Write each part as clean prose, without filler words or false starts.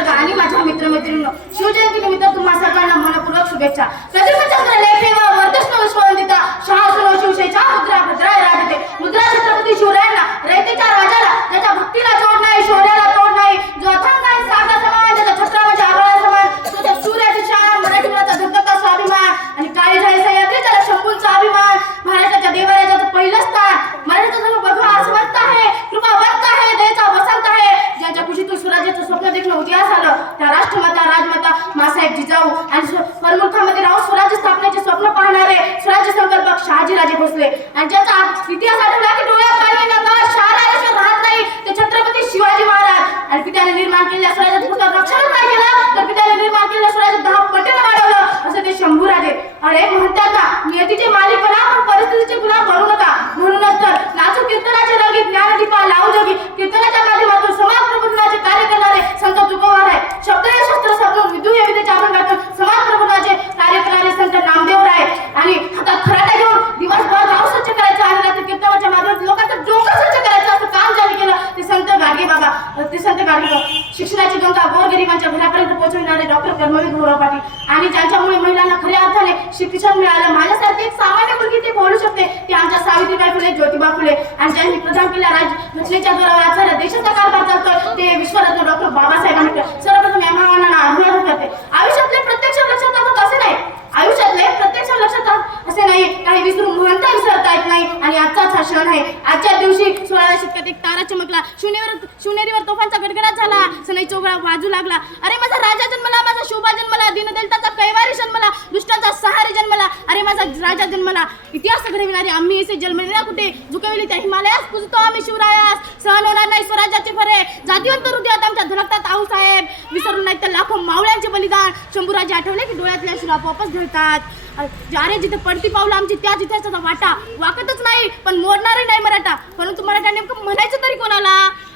वर्ग आणि माझ्या मित्रमैत्रिणींनो, शिवजयंतीनिमित्त तुम्हा सर्वांना मनपूर्वक शुभेच्छा. प्रतिमचंद्र लेखे व वर्धष्ण विश्ववंदिता शहासुनो शिवसेच्या मुद्रा भद्राय राजते. मुद्रा छत्रपती शिवरायांना, रयतेच्या राजाला, ज्याच्या भक्तीला जोड नाही, शौर्याला तोड नाही, जो अथांग आहे सागर समान, ज्याच्या छत्रा म्हणजे आरोळा समान, त्याच्या सूर्याची शान, मराठी मुलाचा धगधगता स्वाभिमान आणि काळीजाई सह्याद्री त्याला शंभूंचा अभिमान. महाराष्ट्राच्या देवाऱ्याचं पहिलं स्थान, मराठीचा सर्व बघा आसवंत आहे, कृपावंत आहे, दयेचा वसंत आहे. ज्यांच्या कुशीतून स्वराज्याचं स्वप्न देखणं उदयास आलं, त्या राष्ट्रमाता राजमाता मासाहेब जिजाऊ आणि परमुखामध्ये राहून स्वराज्य स्थापनेचे स्वप्न पाहणारे स्वराज्य संकल्पक शहाजीराजे भोसले आणि ज्याचा इतिहास आठवला की डोळ्यात पाणी येणं शहरात राहत नाही, ते छत्रपती शिवाजी महाराज. आणि पित्याने निर्माण केलेल्या स्वराज्याचं फक्त रक्षण नाही केलं, तर पित्याने निर्माण केलेल्या स्वराज्य 10 पटीने वाढवलं, असं ते शंभूराजे. अरे म्हणतात ना, नियतीचे मालिक बना पण परिस्थितीचे गुलाम बनू नका. म्हणूनच तर नाचू कीर्तनाचे रंगीत ज्ञानदीपा लावू जोगी, कीर्तनाच्या माध्यमातून समाज प्रबोधनाचे कार्य करणारे संत तुकोबार आहे. शब्द हे शस्त्र समजून विदू हे विद्येच्या अभंगातून समाज प्रबोधनाचे कार्य करणारे संत नामदेव आहे. आणि हातात खराटा घेऊन दिवसभर गाव स्वच्छ करायचं आणि रात्री कीर्तनाच्या माध्यमातून लोकांचं डोकं स्वच्छ करायचं असं काम ज्यांनी केलं ते संत गाडगे बाबा. ते संत गाडगे शिक्षणाची गंगा गोरगरिबांच्या घरापर्यंत पोहोचविणारे डॉक्टर कर्मवीर भाऊराव पाटील आणि ज्यांच्यामुळे महिलांना खऱ्या अर्थाने शिक्षण मिळालं. माझ्यासारखी एक सामान्य मुलगी ते बोलू शकते, ती आमच्या सावित्रीबाई फुले, ज्योतिबा फुले आणि ज्यांनी प्रदान केल्या रचनेच्या जोरावर आज साऱ्या देशाचा कारभार चालतोय ते विश्वरत्न डॉक्टर बाबासाहेब आंबेडकर. सर्वप्रथम या महामानवांना अभिवादन करते. आयुष्यातले प्रत्यक्ष लक्षात राहतात असे नाही, आयुष्यातले प्रत्यक्ष लक्षात असे नाही, काही विसरून म्हणता विसरता येत नाही. आणि आजचाच हा क्षण आहे. आजच्या दिवशी 16व्या शतकात एक तारा चमकला, शिवनेरीवर तोफांचा गडगडाट झाला, सनई चौघडा वाजू लागला. अरे माझा राजा जन्मला, माझा शोभा जन्मला, दीनदलिताचा कैवारी जन्मला, दुष्टाचा सहारी जन्मला, अरे माझा राजा जन्मला. इतिहास घडविणारे आम्ही असे जन्मले ना कुठे, झुकविली त्या हिमालयास पूजतो आम्ही शिवरायास. सहन होणार नाही स्वराज्याचे फरे, जातीवंत हृदयात आमच्या धडकतात आऊसाहेब. विसरून नाही तर लाखो मावळ्यांचे बलिदान. शंभूराजे आठवले की डोळ्यातल्या अश्रू आपोआपच धुळतात. अरे जिथे पडती पावलं आमची त्याच इतिहासाचा वाटा वाकतच नाही पण मोडणारही नाही मराठा. परंतु मराठा नेमकं म्हणायचं तरी कोणाला?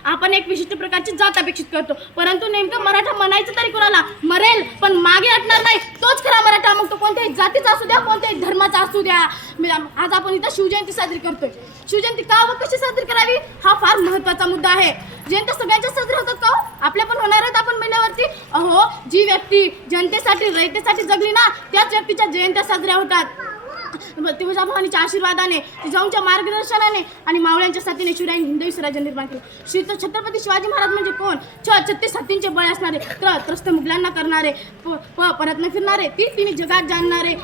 आपण एक विशिष्ट प्रकारची जात अपेक्षित करतो, परंतु नेमकं मराठा म्हणायचं तरी कोणाला? मरेल पण मागे हटणार नाही, तोच खरा मराठा. मग तो कोणत्याही जातीचा असू द्या, कोणत्याही धर्माचा असू द्या. आज आपण इथं शिवजयंती साजरी करतोय. शिवजयंती का व कशी साजरी करावी हा फार महत्त्वाचा मुद्दा आहे. जयंती सगळ्यांच्या साजरी होतात का? आपल्या पण होणार आहेत आपण महिल्यावरती. अहो, जी व्यक्ती जनतेसाठी रयतेसाठी जगली ना, त्याच व्यक्तीच्या जयंत्या साजऱ्या होतात. तुळजाभवानीच्या आशीर्वादाने, जिजाऊंच्या मार्गदर्शनाने आणि मावळ्यांच्या साथीने शिवरायांनी हिंदवी स्वराज्य निर्माण केले. छत्रपती शिवाजी महाराज म्हणजे कोण? 36 हत्तींचे बळ असणारे, त्रस्त मुघलांना करणारे, परत न फिरणारे, तिन्ही जगात जाणणारे,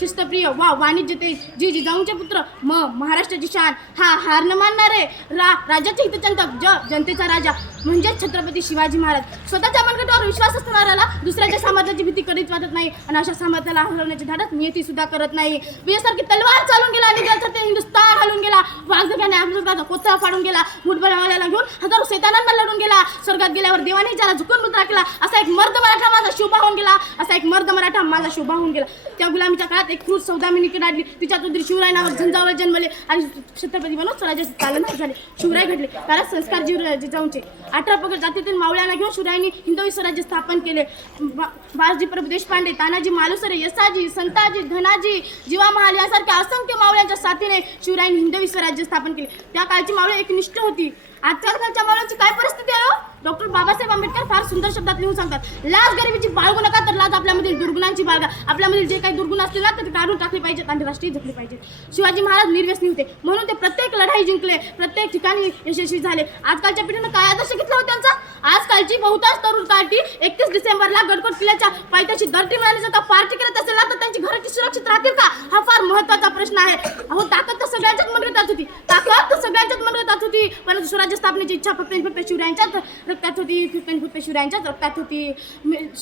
शिस्तप्रिय वाणिज्य तेज, जिजाऊंचे पुत्र, महाराष्ट्राची शान, हार न मानणारे, राज्याचे हितचिंतक, जनतेचा राजा म्हणजेच छत्रपती शिवाजी महाराज. स्वतःच्या मनगटावर विश्वास असणाऱ्याला दुसऱ्याच्या सामर्थ्याची भीती कधीच वाटत नाही आणि अशा सामर्थ्याला हरवण्याचे धाडस नियती सुद्धा करत नाही. सारखी तलवार चालून गेला आणि ते हिंदुस्थान हलून गेला. वाघधक्याने अफजलखानाचा कोथळा फाडून गेला. मुठभरवाल्याला घेऊन हजारो सैतानांना लढून गेला. स्वर्गात गेल्यावर देवाने ज्याला झुकून मुद्रा केला, असा एक मर्द मराठा माझा शिवबा होऊन गेला, असा एक मर्द मराठा माझा शिवबा होऊन गेला. त्या गुलामीच्या काळात एक क्रूर सौदामिनी काढली, तिच्यात उदरी शिवराय नावावर झंझावर जन्मले आणि छत्रपती बनवून स्वराज्याचे चालना झाले. शिवराय घडले कारण संस्कार जिजाऊंचे. 18 पगड जातीतील मावळ्यांना घेऊन शिवरायांनी हिंदवी स्वराज्य स्थापन केले. बाळजी प्रभू देशपांडे, तानाजी मालुसरे, यसाजी, संताजी, धनाजी, जीवा महाल यासारख्या असंख्य मावळ्यांच्या साथीने शिवरायांनी हिंदवी स्वराज्य स्थापन केले. त्या काळची मावळे एकनिष्ठ होती. आजच्या कालच्या मावळ्यांची काय परिस्थिती आहे? डॉक्टर बाबासाहेब आंबेडकर फार सुंदर शब्दात लिहून सांगतात, लाज गरिबीची बाळगू नका, तर लाज आपल्यामधील दुर्गुणांची बाळगा. आपल्यामधील जे काही दुर्गुण असतील ना, ते काढून टाकले पाहिजेत आणि राष्ट्रीय जपले पाहिजे. शिवाजी महाराज निर्व्यसनी होते, म्हणून ते प्रत्येक लढाई जिंकले, प्रत्येक ठिकाणी यशस्वी झाले. आजकालच्या पिढीनं काय आदर्श घेतला होता त्यांचा? आजकालची बहुतांश तरुण पार्टी 31 डिसेंबरला गडकोट किल्ल्याच्या पायथ्याशी दर्टी मिळाली जर का पार्टी करत असेल ना, तर त्यांची घराची सुरक्षित राहतील का? हा फार महत्त्वाचा प्रश्न आहे. अहो, ताकद तर सगळ्यांच्याच मनगटात होती, ताकद तर सगळ्यांच्याच मनगटात होती, परंतु स्वराज्य स्थापनेची इच्छा फक्त शिवरायांच्याच रक्तात होती, फक्त शिवरायांच्याच रक्तात होती.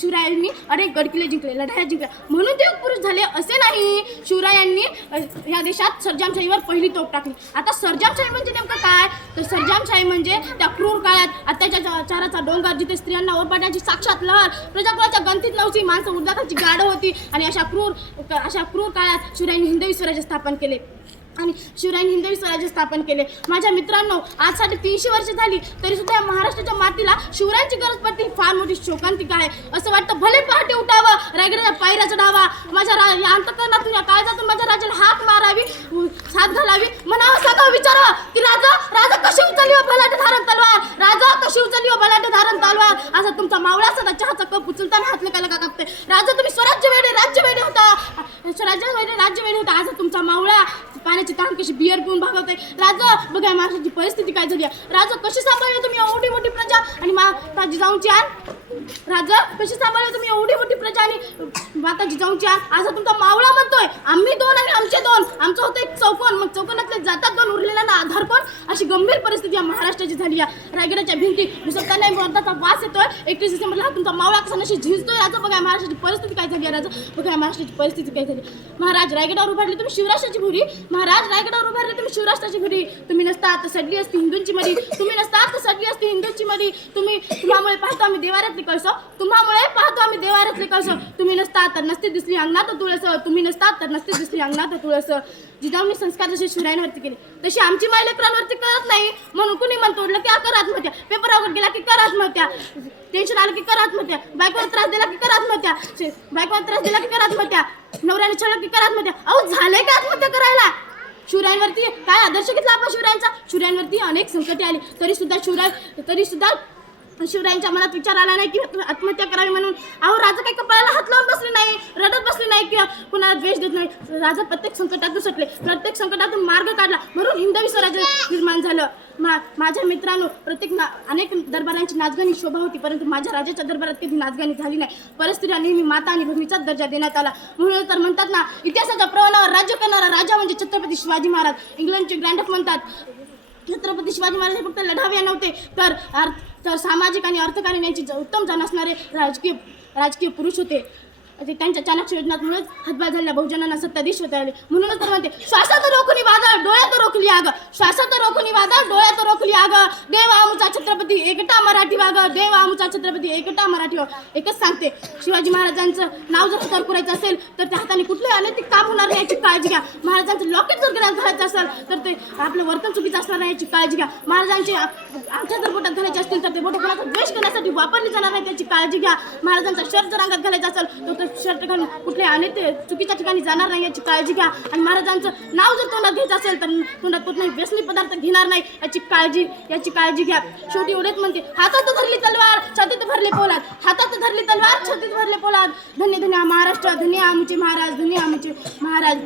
शिवरायांनी अनेक गडकिल्ले जिंकले, लढाया जिंकल्या, म्हणून ते पुरुष झाले असे नाही. शिवरायांनी या देशात सर्जामशाहीवर पहिली तोफ टाकली. आता सर्जामशाही म्हणजे नेमकं काय? तर सर्जामशाही म्हणजे त्या क्रूर काळात अत्याचाराचा डोंगर, जिथे स्त्रियांना ओरबाडण्याची साक्षात लहर, प्रजाकुळाच्या गणतीत नव्हती, माणसं उर्धाखाची गाढ होती आणि अशा क्रूर काळात शिवरायांनी हिंदवी स्वराज्य स्थापन केले. माझ्या मित्रांनो, आज 350 वर्ष झाली तरी सुद्धा या महाराष्ट्राच्या मातीला शिवरायांची गरज पडते. फार मोठी शोकांतिका आहे. असं वाटतं भले पहाटे उठावं, रायगडाच्या पायऱ्या चढावा, माझ्या अंतःकरणातून या काळजातून माझ्या राजाला हाक मारावी, साथ घालावी, म्हणावं, सांगावं, विचारावं की राजा कशी उचलली हो बलाढ्य धारण तलवार, राजा कशी उचलली हो बलाढ्य धारण तलवार असा तुमचा मावळा सदा चहाचा कप उचलताना हात लगा कापते. राजा तुम्ही स्वराज्य वेडे होता, राज्य वेडे होता. आज तुमचा मावळा पाण्याची तहान कशी बियर पिऊन भागवते. राजा बघा महाराष्ट्राची परिस्थिती काय झाली आहे. राजा कशी सांभाळली तुम्ही एवढी मोठी प्रजा आणि माता जिजाऊंची आण. राजा कशी सांभाळली तुम्ही एवढी मोठी प्रजा आणि माता जिजाऊंची आण. आज तुमचा मावळा म्हणतोय आम्ही दोन आणि आमचे दोन, आमचं होतं एक चौकोन, मग चौकोनातले जातात दोन, उरलेला आधार कोण. अशी गंभीर परिस्थिती या महाराष्ट्राची झाली आहे. रायगडाच्या भिंती घुसपताना मरणाचा वास येतोय. 31 डिसेंबरला तुमचा मावळा कसा नशी झिजतोय. राजा बघा महाराष्ट्राची परिस्थिती काय झाली आहे. राजा बघा महाराष्ट्राची परिस्थिती काय झाली. महाराज रायगडावर उभारले तुम्ही शिवराष्ट्राची भुरी. महाराज रायगडावर उभारले तुम्ही शिवराष्ट्राची भुरी. तुम्ही नसता तर सडली असती हिंदूंची मडी. तुम्ही नसता तर सडली असती हिंदूंची मडी. तुम्हामुळे पाहतो आम्ही देवाऱ्यातले कळसं. तुम्हामुळे पाहतो आम्ही देवाऱ्यातले कळसं. तुम्ही नसता तर नसते दिसली अंगणात तुळस. तुम्ही नसता तर नसते दिसली अंगणात तुळस. जिजाऊंनी संस्कार जसे शिवरायांवरती केले तशी आमची माय लेकरांवरती करत नाही. म्हणून कुणी म्हणतो की कर आत्महत्या. पेपर अवघड गेला की कर आत्महत्या. टेन्शन आलं की कर आत्महत्या. बायकोला त्रास दिला की कर आत्महत्या. बायकोला त्रास दिला की कर आत्महत्या. नवऱ्याने छळलं की कर आत्महत्या. अहो झालंय का आत्महत्या करायला. शिवरायांवरती काय आदर्श घेतला आपण शिवरायांचा. शिवरायांवरती अनेक संकटे आली तरी सुद्धा शिवरायांच्या मनात विचार आला नाही की आत्महत्या करावी म्हणून. अहो राजा काही कपाळाला हात लावून बसले नाही, रडत बसले नाही किंवा कुणाला द्वेष देत नाही. राजा प्रत्येक संकटातून सुटले, प्रत्येक संकटातून मार्ग काढला, म्हणून हिंदवी स्वराज्य निर्माण झालं. माझ्या मित्रांनो अनेक दरबारांची नाचगाणी शोभा होती, परंतु माझ्या राजाच्या दरबारात कधी नाचगाणी झाली नाही. परिस्थितीला नेहमी माता आणि भूमीचाच दर्जा देण्यात आला. म्हणून तर म्हणतात ना, इतिहासाच्या प्रवाहावर राज्य करणारा राजा म्हणजे छत्रपती शिवाजी महाराज. इंग्लंडचे ग्रँडफ म्हणतात छत्रपती शिवाजी महाराज हे फक्त लढावे नव्हते तर सामाजिक आणि अर्थकारण यांची उत्तम जाण असणारे राजकीय पुरुष होते. त्यांच्या चाणक्य योजनांमुळेच हातभार झालेल्या बहुजनांना सत्ताधीश होता आले. म्हणूनच तर म्हणते श्वासात रोखुनी वादळ डोळ्यात रोखली आग. श्वासात रोखुनी वादळ डोळ्यात रोखली आग. देव आमुचा छत्रपती एकटा मराठी वाग. देव आमुचा छत्रपती एकटा मराठी वाग. एकच सांगते, शिवाजी महाराजांचं नाव जर हातावर करायचं असेल तर त्या हाताने कुठलंही अनैतिक काम होणार नाही याची काळजी घ्या. महाराजांचं लॉकेट जर गळ्यात घालायचं असेल तर ते आपलं वर्तन चुकीचं असणार नाही याची काळजी घ्या. महाराजांचे अंगठ्या जर बोटात घालायचे असतील तर ते बोटं कोणाचा द्वेष करण्यासाठी वापरली जाणार नाही त्याची काळजी घ्या. महाराजांचा शर्ट जर अंगात घालायचा असेल तर शर्ट घालून कुठल्या अनेक चुकीच्या ठिकाणी जाणार नाही याची काळजी घ्या. आणि महाराजांचं नाव जर तोंडात घ्यायचं असेल तर तोंडात कुठलाही व्यसनी पदार्थ घेणार नाही याची काळजी घ्या. शेवटी एवढेच म्हणते, हातात धरली तलवार छातीत भरले पोलाद. हातात धरली तलवार छातीत भरले पोलाद. धन्य धन्य महाराष्ट्र, धन्य आमचे महाराज, धन्य आमचे महाराज.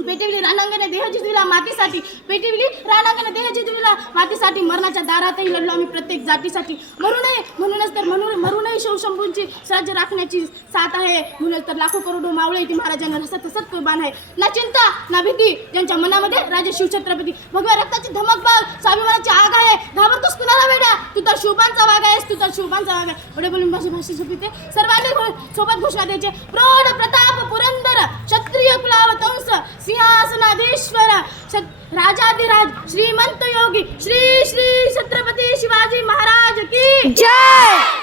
पेटविली रणांगणे देह जिजविला मातीसाठी. पेटविली रणांगणे देह जिजविला मातीसाठी. मरणाच्या दारातही लढलो आम्ही प्रत्येक जातीसाठी. मरू नये शिवशंभूंची स्वराज्य राखण्याची साथ आहे. म्हणूनच तर लाखो करोडो मावळे ती महाराजांना हसत हसत कुर्बान आहे. ना चिंता ना भीती ज्यांच्या मनामध्ये राजे शिवछत्रपती. भगव्या रक्ताची धमक बघ, स्वाभिमानाची आग आहे. घाबरतोस कुणाला वेड्या, तू तर शिवबांचा वाघ आहेस, तू तर शिवबांचा वाघ आहे. पुढे बोलून भाषे सोबते सर्वांनी सोबत घोषणा द्यायचे. प्रौढ प्रताप पुरंदर क्षत्रिय कुलावतंस सिंहासनाधीश्वर राजाधिराज श्रीमंत योगी श्री श्री छत्रपती शिवाजी महाराज की जय.